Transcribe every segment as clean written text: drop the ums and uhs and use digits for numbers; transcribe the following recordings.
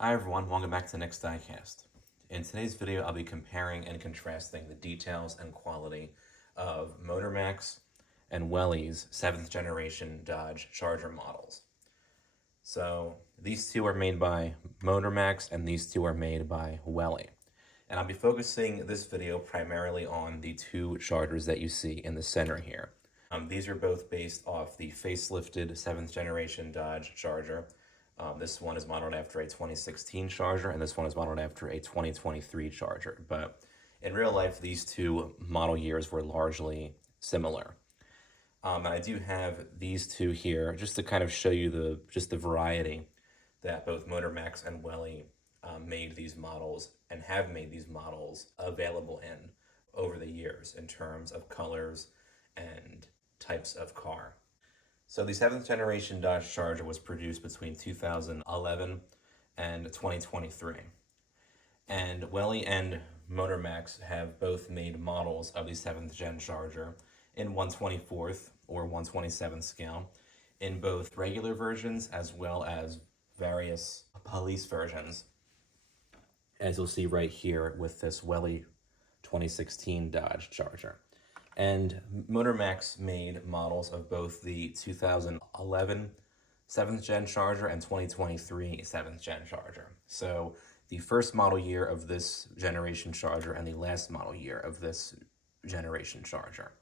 Hi everyone, welcome back to the next diecast. In today's video, I'll be comparing and contrasting the details and quality of Motormax and Welly's 7th generation Dodge Charger models. So these two are made by Motormax and these two are made by Welly. And I'll be focusing this video primarily on the two Chargers that you see in the center here. These are both based off the facelifted 7th generation Dodge Charger. This one is modeled after a 2016 Charger, and this one is modeled after a 2023 Charger. But in real life, these two model years were largely similar. And I do have these two here just to kind of show you the variety that both Motormax and Welly made these models and have made these models available in over the years in terms of colors and types of car. So the 7th generation Dodge Charger was produced between 2011 and 2023. And Welly and Motormax have both made models of the 7th gen Charger in 1/24th or 1/27th scale in both regular versions as well as various police versions, as you'll see right here with this Welly 2016 Dodge Charger. And Motormax made models of both the 2011 7th gen Charger and 2023 7th gen Charger. So the first model year of this generation Charger and the last model year of this generation Charger.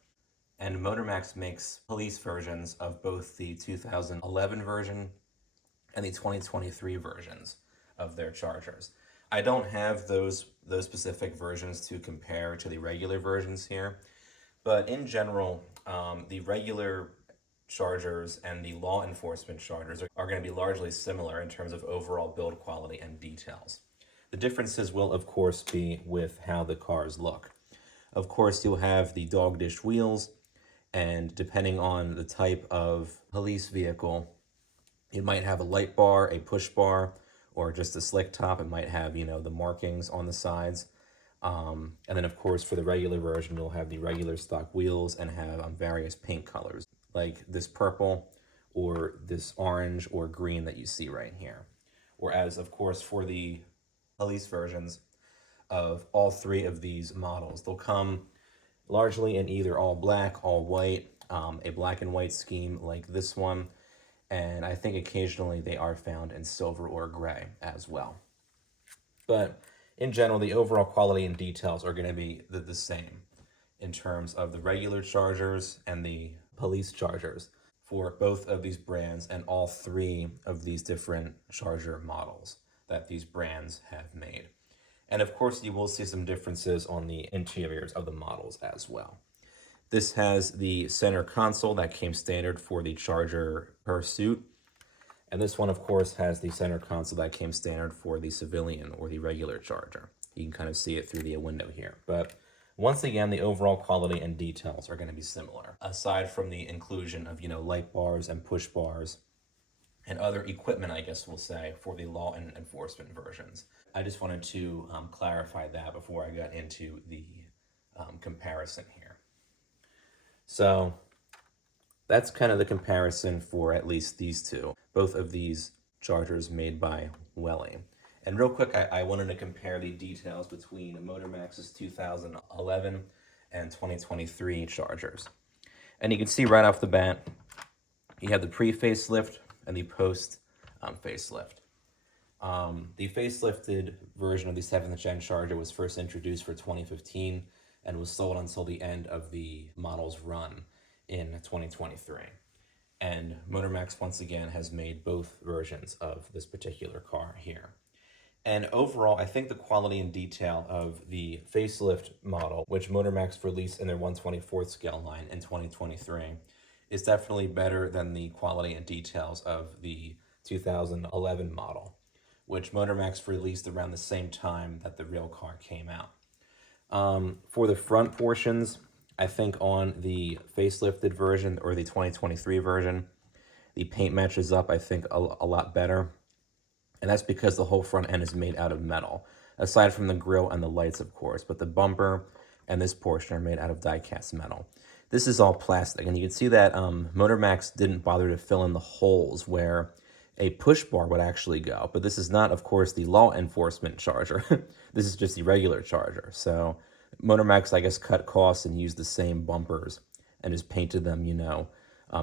And Motormax makes police versions of both the 2011 version and the 2023 versions of their Chargers. I don't have those specific versions to compare to the regular versions here. But in general, the regular Chargers and the law enforcement Chargers are going to be largely similar in terms of overall build quality and details. The differences will, of course, be with how the cars look. Of course, you'll have the dog dish wheels, and depending on the type of police vehicle, it might have a light bar, a push bar, or just a slick top. It might have, the markings on the sides. And then, of course, for the regular version, you'll have the regular stock wheels and have various paint colors, like this purple or this orange or green that you see right here. Whereas, of course, for the police versions of all three of these models, they'll come largely in either all black, all white, a black and white scheme like this one, and I think occasionally they are found in silver or gray as well. But in general, the overall quality and details are going to be the same in terms of the regular Chargers and the police Chargers for both of these brands and all three of these different Charger models that these brands have made. And of course, you will see some differences on the interiors of the models as well. This has the center console that came standard for the Charger Pursuit. And this one, of course, has the center console that came standard for the civilian or the regular Charger. You can kind of see it through the window here. But once again, the overall quality and details are going to be similar, aside from the inclusion of, light bars and push bars and other equipment, I guess we'll say, for the law and enforcement versions. I just wanted to clarify that before I got into the comparison here. So that's kind of the comparison for at least these two, both of these Chargers made by Welly. And real quick, I wanted to compare the details between Motormax's 2011 and 2023 Chargers. And you can see right off the bat, you have the pre-facelift and the post-facelift. The facelifted version of the 7th gen Charger was first introduced for 2015 and was sold until the end of the model's run in 2023. And Motormax once again has made both versions of this particular car here. And overall, I think the quality and detail of the facelift model, which Motormax released in their 1/24th scale line in 2023, is definitely better than the quality and details of the 2011 model, which Motormax released around the same time that the real car came out. For the front portions, I think on the facelifted version or the 2023 version, the paint matches up, I think, a lot better. And that's because the whole front end is made out of metal, aside from the grille and the lights, of course. But the bumper and this portion are made out of die-cast metal. This is all plastic, and you can see that Motormax didn't bother to fill in the holes where a push bar would actually go. But this is not, of course, the law enforcement charger. This is just the regular charger. So Motormax, I guess, cut costs and used the same bumpers and just painted them,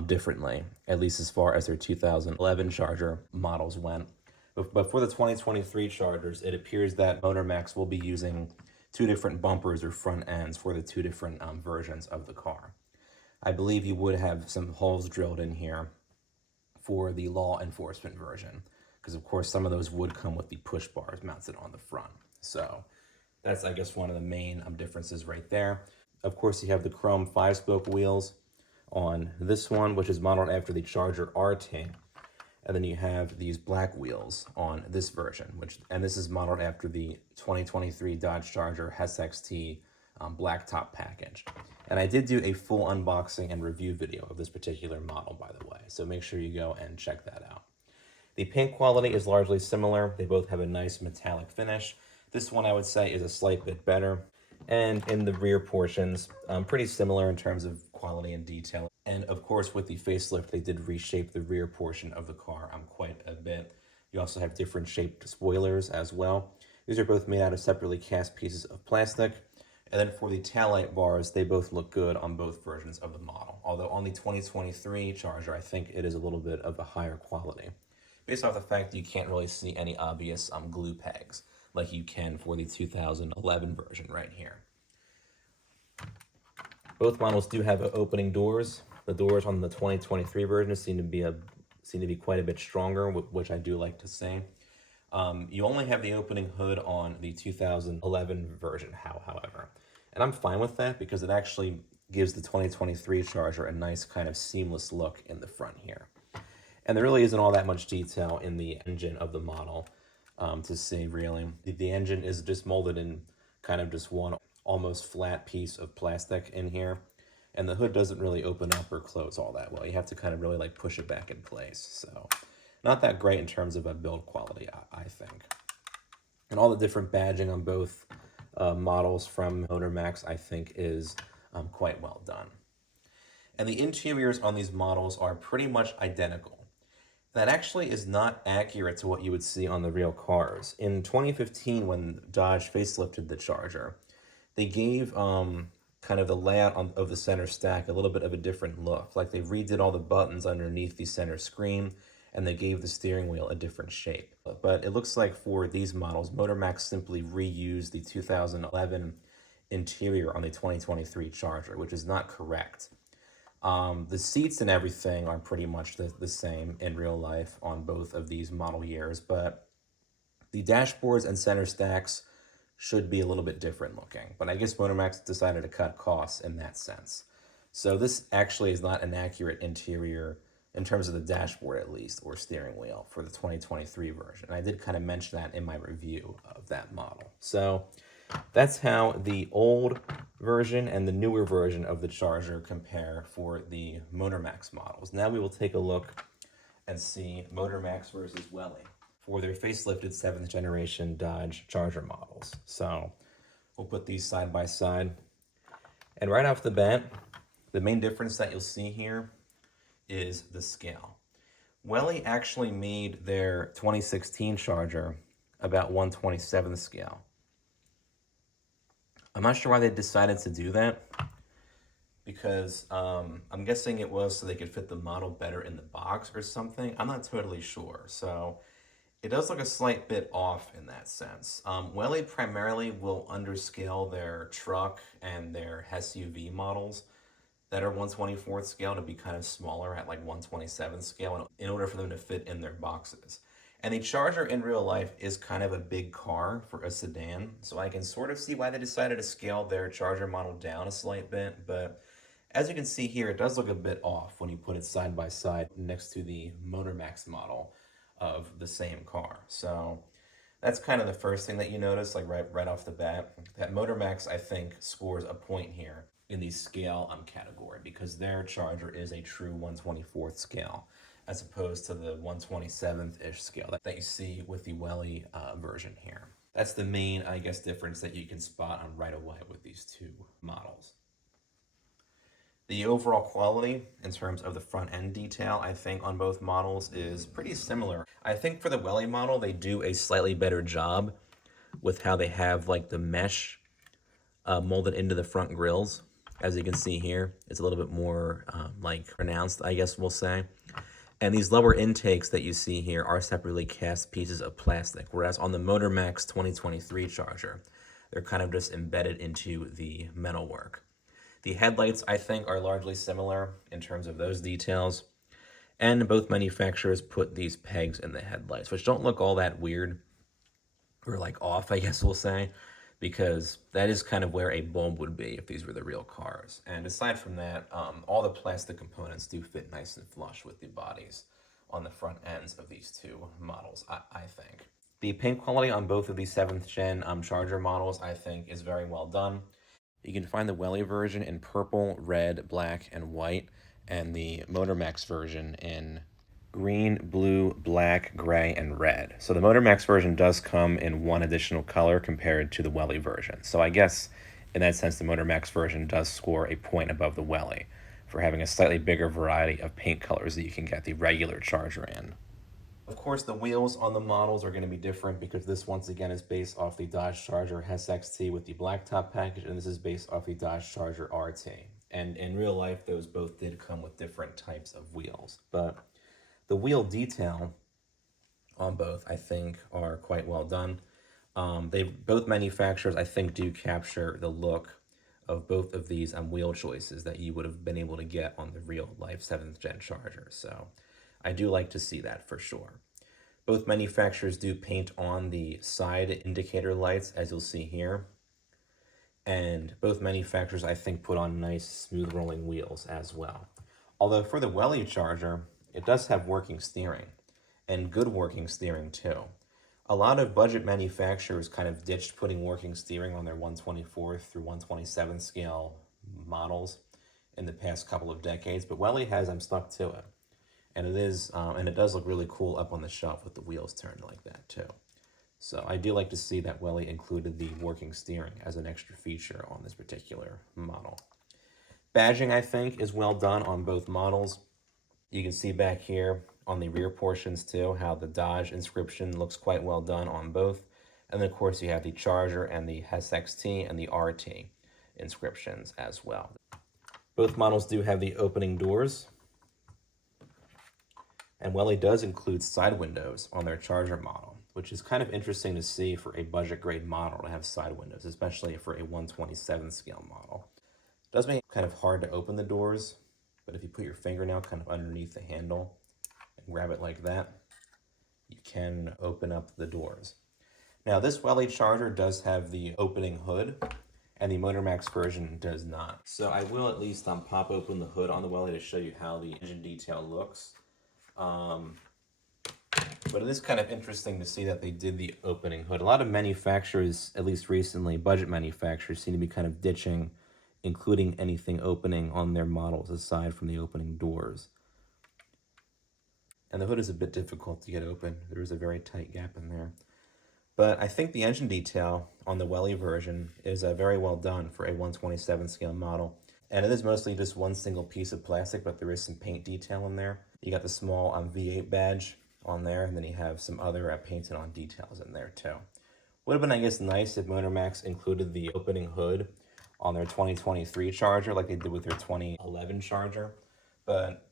differently, at least as far as their 2011 Charger models went. But for the 2023 Chargers, it appears that Motormax will be using two different bumpers or front ends for the two different versions of the car. I believe you would have some holes drilled in here for the law enforcement version, because of course some of those would come with the push bars mounted on the front. So that's, I guess, one of the main differences right there. Of course, you have the chrome 5-spoke wheels on this one, which is modeled after the Charger RT. And then you have these black wheels on this version, and this is modeled after the 2023 Dodge Charger XT black top package. And I did do a full unboxing and review video of this particular model, by the way, so make sure you go and check that out. The paint quality is largely similar. They both have a nice metallic finish. This one, I would say, is a slight bit better. And in the rear portions, pretty similar in terms of quality and detail. And of course, with the facelift, they did reshape the rear portion of the car quite a bit. You also have different shaped spoilers as well. These are both made out of separately cast pieces of plastic. And then for the taillight bars, they both look good on both versions of the model. Although on the 2023 Charger, I think it is a little bit of a higher quality, based off the fact that you can't really see any obvious glue pegs like you can for the 2011 version right here. Both models do have opening doors. The doors on the 2023 version seem to be quite a bit stronger, which I do like to see. You only have the opening hood on the 2011 version, however. And I'm fine with that because it actually gives the 2023 Charger a nice kind of seamless look in the front here. And there really isn't all that much detail in the engine of the model to see, really. The engine is just molded in kind of just one almost flat piece of plastic in here. And the hood doesn't really open up or close all that well. You have to kind of really like push it back in place. So not that great in terms of a build quality, I think. And all the different badging on both models from Motormax, I think, is quite well done. And the interiors on these models are pretty much identical. That actually is not accurate to what you would see on the real cars. In 2015, when Dodge facelifted the Charger, they gave kind of the layout of the center stack a little bit of a different look. Like they redid all the buttons underneath the center screen, and they gave the steering wheel a different shape. But it looks like for these models, Motormax simply reused the 2011 interior on the 2023 Charger, which is not correct. The seats and everything are pretty much the same in real life on both of these model years, but the dashboards and center stacks should be a little bit different looking. But I guess Motormax decided to cut costs in that sense. So this actually is not an accurate interior in terms of the dashboard, at least, or steering wheel for the 2023 version. I did kind of mention that in my review of that model. So that's how the old version and the newer version of the Charger compare for the Motormax models. Now we will take a look and see Motormax versus Welly for their facelifted 7th generation Dodge Charger models. So we'll put these side by side. And right off the bat, the main difference that you'll see here is the scale. Welly actually made their 2016 Charger about 1/27 scale. I'm not sure why they decided to do that, because I'm guessing it was so they could fit the model better in the box or something. I'm not totally sure. So it does look a slight bit off in that sense. Welly primarily will underscale their truck and their SUV models that are 1/24 scale to be kind of smaller at like 1/27 scale in order for them to fit in their boxes. And the Charger in real life is kind of a big car for a sedan, so I can sort of see why they decided to scale their Charger model down a slight bit, but as you can see here, it does look a bit off when you put it side by side next to the Motormax model of the same car. So that's kind of the first thing that you notice, like right off the bat. That Motormax, I think, scores a point here in the scale category, because their Charger is a true 1/24 scale, as opposed to the 1/27-ish scale that you see with the Welly version here. That's the main, I guess, difference that you can spot on right away with these two models. The overall quality in terms of the front end detail, I think on both models is pretty similar. I think for the Welly model, they do a slightly better job with how they have like the mesh molded into the front grills. As you can see here, it's a little bit more like pronounced, I guess we'll say. And these lower intakes that you see here are separately cast pieces of plastic, whereas on the Motormax 2023 Charger, they're kind of just embedded into the metalwork. The headlights, I think, are largely similar in terms of those details, and both manufacturers put these pegs in the headlights, which don't look all that weird, or like off, I guess we'll say, because that is kind of where a bulb would be if these were the real cars. And aside from that, all the plastic components do fit nice and flush with the bodies on the front ends of these two models, I think. The paint quality on both of these 7th gen Charger models, I think, is very well done. You can find the Welly version in purple, red, black, and white, and the Motormax version in green, blue, black, gray, and red. So the Motormax version does come in one additional color compared to the Welly version. So I guess in that sense, the Motormax version does score a point above the Welly for having a slightly bigger variety of paint colors that you can get the regular Charger in. Of course, the wheels on the models are going to be different because this, once again, is based off the Dodge Charger SXT with the blacktop package, and this is based off the Dodge Charger RT. And in real life, those both did come with different types of wheels. But the wheel detail on both, I think, are quite well done. Both manufacturers, I think, do capture the look of both of these wheel choices that you would have been able to get on the real life 7th gen Charger. So I do like to see that for sure. Both manufacturers do paint on the side indicator lights, as you'll see here. And both manufacturers, I think, put on nice smooth rolling wheels as well. Although for the Welly Charger, it does have working steering, and good working steering too. A lot of budget manufacturers kind of ditched putting working steering on their 124 through 127 scale models in the past couple of decades, but Welly has them stuck to it. And it does look really cool up on the shelf with the wheels turned like that too. So I do like to see that Welly included the working steering as an extra feature on this particular model. Badging, I think, is well done on both models. You can see back here on the rear portions too, how the Dodge inscription looks quite well done on both. And then of course you have the Charger and the SXT and the RT inscriptions as well. Both models do have the opening doors. And Welly does include side windows on their Charger model, which is kind of interesting to see for a budget grade model to have side windows, especially for a 127 scale model. It does make it kind of hard to open the doors, but if you put your fingernail kind of underneath the handle and grab it like that, you can open up the doors. Now this Welly Charger does have the opening hood, and the Motormax version does not. So I will at least pop open the hood on the Welly to show you how the engine detail looks. But it is kind of interesting to see that they did the opening hood. A lot of manufacturers, at least recently, budget manufacturers, seem to be kind of ditching including anything opening on their models aside from the opening doors. And the hood is a bit difficult to get open. There is a very tight gap in there. But I think the engine detail on the Welly version is very well done for a 127 scale model. And it is mostly just one single piece of plastic, but there is some paint detail in there. You got the small V8 badge on there, and then you have some other painted on details in there too. Would have been, I guess, nice if Motormax included the opening hood on their 2023 Charger like they did with their 2011 Charger. But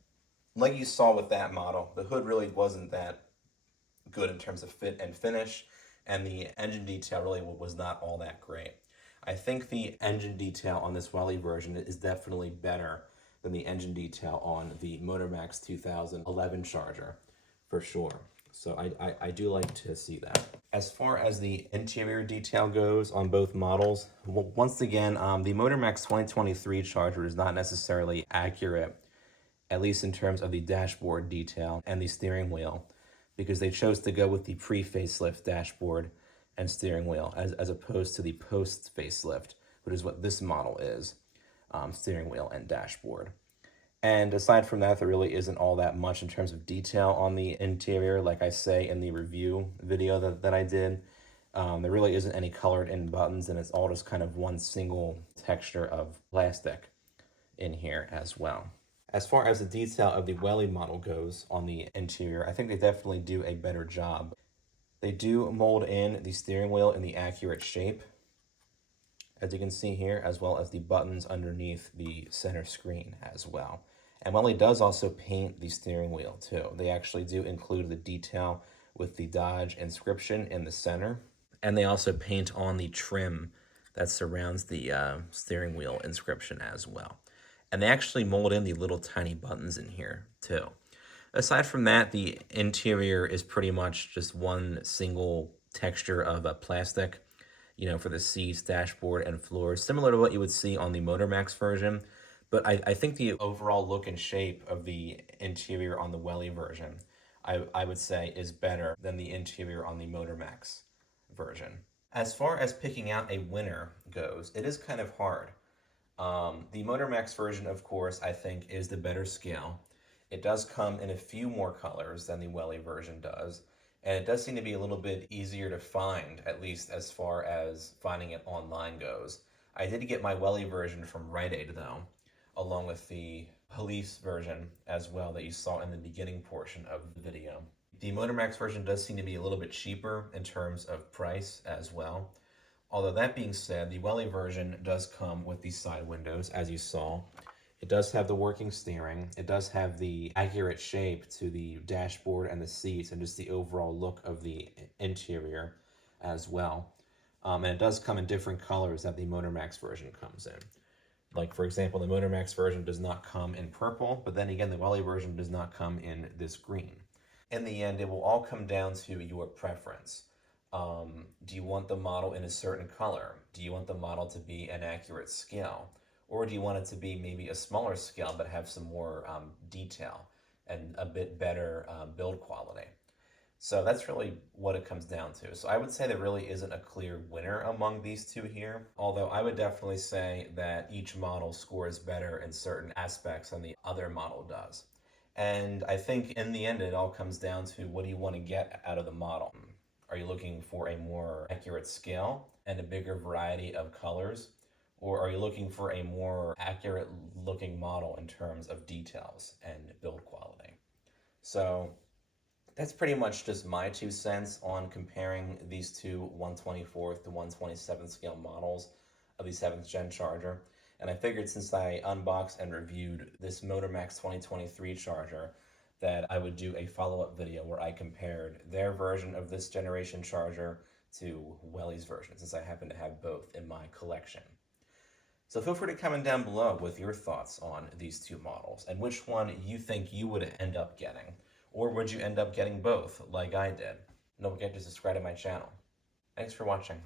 like you saw with that model, the hood really wasn't that good in terms of fit and finish, and the engine detail really was not all that great. I think the engine detail on this Welly version is definitely better than the engine detail on the Motormax 2011 Charger, for sure. So I do like to see that. As far as the interior detail goes on both models, once again, the Motormax 2023 Charger is not necessarily accurate, at least in terms of the dashboard detail and the steering wheel, because they chose to go with the pre-facelift dashboard and steering wheel as opposed to the post-facelift, which is what this model is, steering wheel and dashboard. And aside from that, there really isn't all that much in terms of detail on the interior. Like I say in the review video that I did, there really isn't any colored in buttons, and it's all just kind of one single texture of plastic in here as well. As far as the detail of the Welly model goes on the interior, I think they definitely do a better job. They do mold in the steering wheel in the accurate shape, as you can see here, as well as the buttons underneath the center screen as well. And Welly does also paint the steering wheel too. They actually do include the detail with the Dodge inscription in the center. And they also paint on the trim that surrounds the steering wheel inscription as well. And they actually mold in the little tiny buttons in here too. Aside from that, the interior is pretty much just one single texture of a plastic, for the seats, dashboard, and floors, similar to what you would see on the Motormax version. But I think the overall look and shape of the interior on the Welly version, I would say, is better than the interior on the Motormax version. As far as picking out a winner goes, it is kind of hard. The Motormax version, of course, I think is the better scale. It does come in a few more colors than the Welly version does, and it does seem to be a little bit easier to find, at least as far as finding it online goes. I did get my Welly version from Rite Aid, though, along with the police version as well that you saw in the beginning portion of the video. The Motormax version does seem to be a little bit cheaper in terms of price as well. Although that being said, the Welly version does come with these side windows, as you saw. It does have the working steering. It does have the accurate shape to the dashboard and the seats and just the overall look of the interior as well. And it does come in different colors that the Motormax version comes in. Like, for example, the Motormax version does not come in purple, but then again, the Welly version does not come in this green. In the end, it will all come down to your preference. Do you want the model in a certain color? Do you want the model to be an accurate scale? Or do you want it to be maybe a smaller scale but have some more detail and a bit better build quality? So that's really what it comes down to. So I would say there really isn't a clear winner among these two here, although I would definitely say that each model scores better in certain aspects than the other model does. And I think in the end, it all comes down to what do you want to get out of the model? Are you looking for a more accurate scale and a bigger variety of colors? Or are you looking for a more accurate looking model in terms of details and build quality? So that's pretty much just my 2 cents on comparing these two 124th to 127th scale models of the 7th gen Charger. And I figured since I unboxed and reviewed this Motormax 2023 Charger, that I would do a follow-up video where I compared their version of this generation Charger to Welly's version, since I happen to have both in my collection. So feel free to comment down below with your thoughts on these two models and which one you think you would end up getting. Or would you end up getting both, like I did? Don't forget to subscribe to my channel. Thanks for watching.